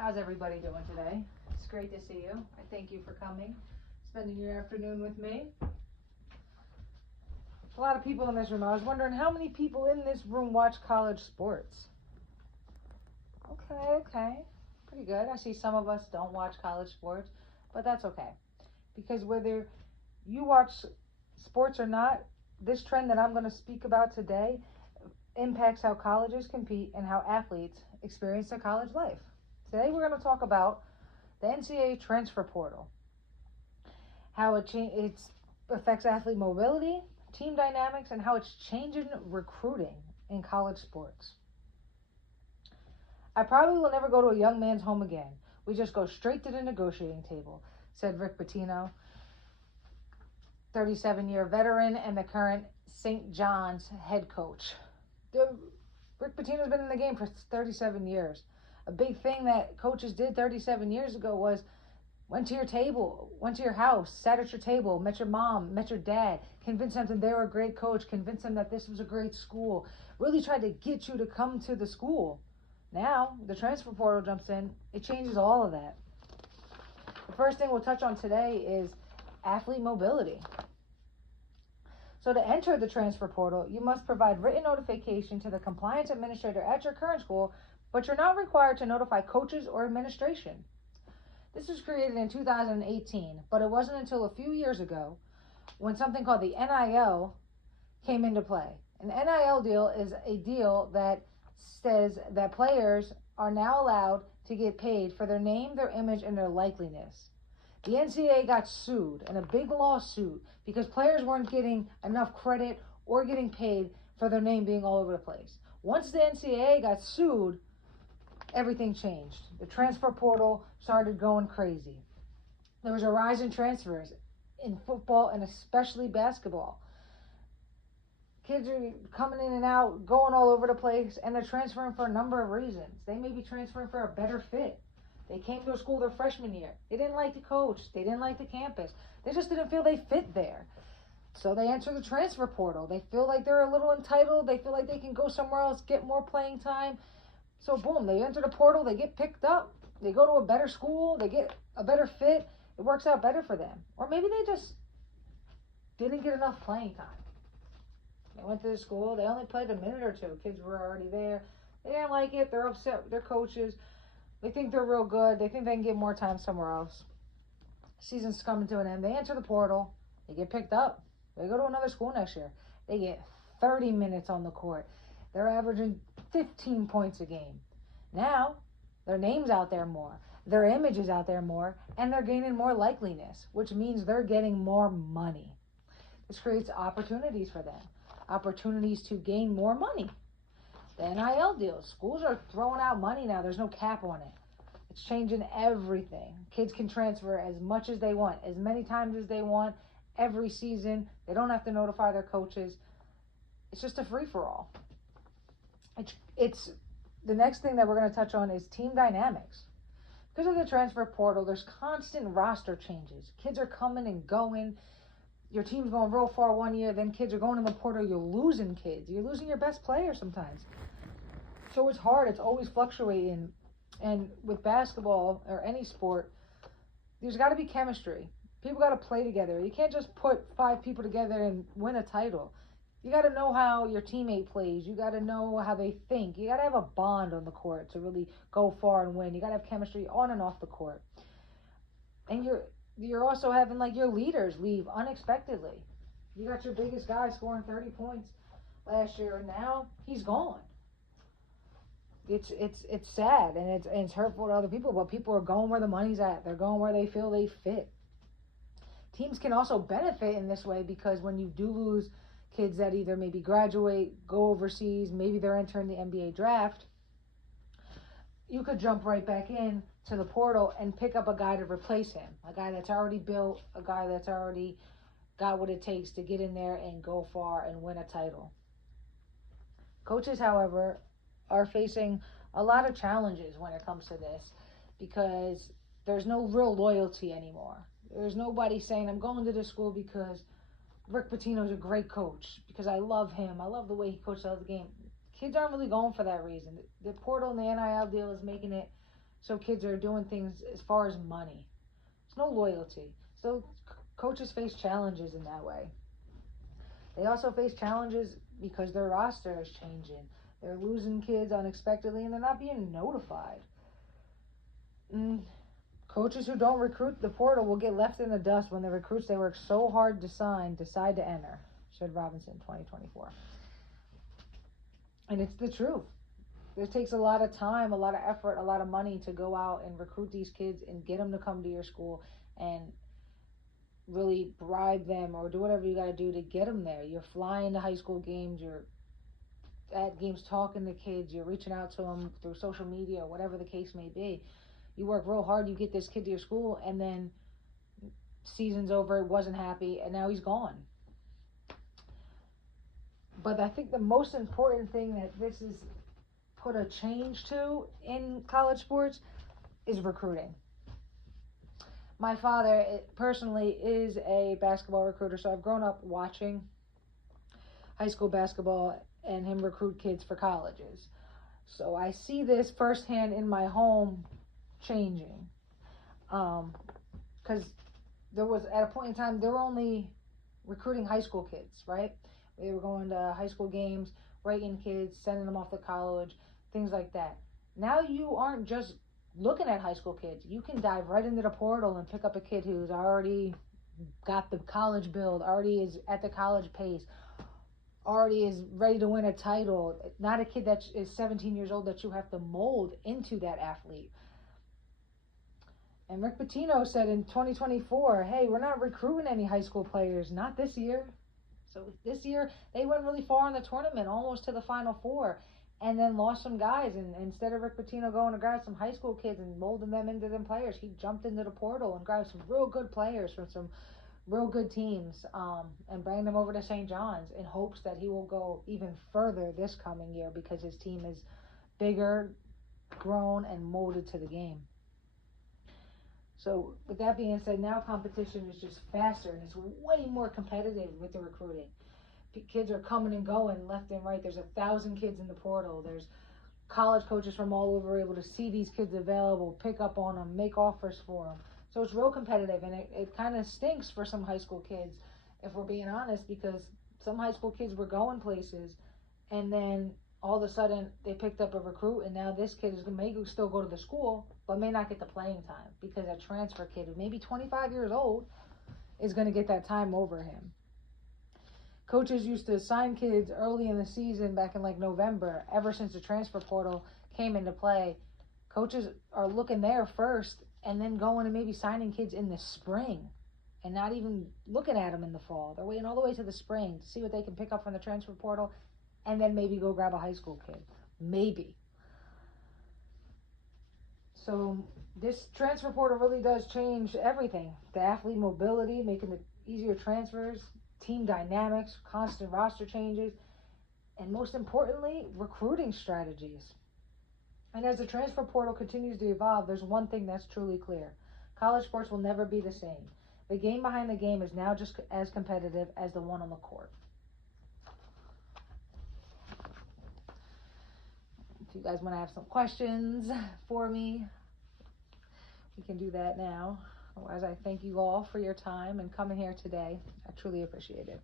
How's everybody doing today? It's great to see you. I thank you for coming, spending your afternoon with me. A lot of people in this room. I was wondering how many people in this room watch college sports. Okay. Pretty good. I see some of us don't watch college sports, but that's okay. Because whether you watch sports or not, this trend that I'm going to speak about today impacts how colleges compete and how athletes experience their college life. Today we're going to talk about the NCAA transfer portal, how it affects athlete mobility, team dynamics, and how it's changing recruiting in college sports. I probably will never go to a young man's home again. We just go straight to the negotiating table, said Rick Pitino, 37-year veteran and the current St. John's head coach. Rick Pitino's been in the game for 37 years. A big thing that coaches did 37 years ago was went to your table, went to your house, sat at your table, met your mom, met your dad, convinced them that they were a great coach, convinced them that this was a great school, really tried to get you to come to the school. Now, the transfer portal jumps in, it changes all of that. The first thing we'll touch on today is athlete mobility. So to enter the transfer portal, you must provide written notification to the compliance administrator at your current school, but you're not required to notify coaches or administration. This was created in 2018, but it wasn't until a few years ago when something called the NIL came into play. An NIL deal is a deal that says that players are now allowed to get paid for their name, their image, and their likeliness. The NCAA got sued in a big lawsuit because players weren't getting enough credit or getting paid for their name being all over the place. Once the NCAA got sued, everything changed. The transfer portal started going crazy. There was a rise in transfers in football and especially basketball. Kids are coming in and out, going all over the place, and they're transferring for a number of reasons. They may be transferring for a better fit. They came to a school their freshman year. They didn't like the coach. They didn't like the campus. They just didn't feel they fit there. So they enter the transfer portal. They feel like they're a little entitled. They feel like they can go somewhere else, get more playing time. So boom, they enter the portal. They get picked up. They go to a better school. They get a better fit. It works out better for them. Or maybe they just didn't get enough playing time. They went to the school. They only played a minute or two. Kids were already there. They didn't like it. They're upset with their coaches. They think they're real good. They think they can get more time somewhere else. Season's coming to an end. They enter the portal. They get picked up. They go to another school next year. They get 30 minutes on the court. They're averaging 15 points a game. Now, their name's out there more. Their image is out there more. And they're gaining more likeliness, which means they're getting more money. This creates opportunities for them. Opportunities to gain more money. The NIL deals. Schools are throwing out money now. There's no cap on it. It's changing everything. Kids can transfer as much as they want, as many times as they want, every season. They don't have to notify their coaches. It's just a free-for-all. It's the next thing that we're going to touch on is team dynamics. Because of the transfer portal, there's constant roster changes. Kids are coming and going. Your team's going real far one year, then kids are going in the portal. You're losing kids. You're losing your best players sometimes. So it's hard. It's always fluctuating. And with basketball or any sport, there's got to be chemistry. People got to play together. You can't just put 5 people together and win a title. You got to know how your teammate plays. You got to know how they think. You got to have a bond on the court to really go far and win. You got to have chemistry on and off the court. And you're also having like your leaders leave unexpectedly. You got your biggest guy scoring 30 points last year, and now he's gone. It's sad and it's hurtful to other people, but people are going where the money's at. They're going where they feel they fit. Teams can also benefit in this way because when you do lose kids that either maybe graduate, go overseas, maybe they're entering the NBA draft, you could jump right back in to the portal and pick up a guy to replace him, a guy that's already built, a guy that's already got what it takes to get in there and go far and win a title. Coaches, however, are facing a lot of challenges when it comes to this because there's no real loyalty anymore. There's nobody saying, I'm going to this school because Rick Pitino's a great coach, because I love him. I love the way he coaches the game. Kids aren't really going for that reason. The portal and the NIL deal is making it So kids are doing things as far as money. There's no loyalty. So coaches face challenges in that way. They also face challenges because their roster is changing. They're losing kids unexpectedly and they're not being notified. Coaches who don't recruit the portal will get left in the dust when the recruits they worked so hard to sign decide to enter, said Robinson, 2024. And it's the truth. It takes a lot of time, a lot of effort, a lot of money to go out and recruit these kids and get them to come to your school and really bribe them or do whatever you got to do to get them there. You're flying to high school games, you're at games talking to kids, you're reaching out to them through social media, whatever the case may be. You work real hard, you get this kid to your school, and then season's over, wasn't happy, and now he's gone. But I think the most important thing that this has put a change to in college sports is recruiting. My father personally is a basketball recruiter, so I've grown up watching high school basketball and him recruit kids for colleges. So I see this firsthand in my home changing. Because there was, at a point in time, they were only recruiting high school kids, right? They were going to high school games, rating kids, sending them off to college, things like that. Now you aren't just looking at high school kids. You can dive right into the portal and pick up a kid who's already got the college build, already is at the college pace, already is ready to win a title. Not a kid that is 17 years old that you have to mold into that athlete. And Rick Pitino said in 2024, hey, we're not recruiting any high school players, not this year. So this year, they went really far in the tournament, almost to the Final Four, and then lost some guys. And instead of Rick Pitino going to grab some high school kids and molding them into them players, he jumped into the portal and grabbed some real good players from some real good teams and bring them over to St. John's in hopes that he will go even further this coming year because his team is bigger, grown, and molded to the game. So with that being said, now competition is just faster and it's way more competitive with the recruiting. Kids are coming and going left and right. There's 1,000 kids in the portal. There's college coaches from all over able to see these kids available, pick up on them, make offers for them. So it's real competitive, and it kind of stinks for some high school kids, if we're being honest, because some high school kids were going places, and then all of a sudden they picked up a recruit, and now this kid is may still go to the school, but may not get the playing time because a transfer kid who may be 25 years old is going to get that time over him. Coaches used to sign kids early in the season back in like November. Ever since the transfer portal came into play, coaches are looking there first and then going and maybe signing kids in the spring and not even looking at them in the fall. They're waiting all the way to the spring to see what they can pick up from the transfer portal and then maybe go grab a high school kid. Maybe. So this transfer portal really does change everything. The athlete mobility, making it easier transfers, team dynamics, constant roster changes, and most importantly, recruiting strategies. And as the transfer portal continues to evolve, there's one thing that's truly clear. College sports will never be the same. The game behind the game is now just as competitive as the one on the court. If you guys want to have some questions for me, we can do that now. Otherwise, I thank you all for your time and coming here today. I truly appreciate it.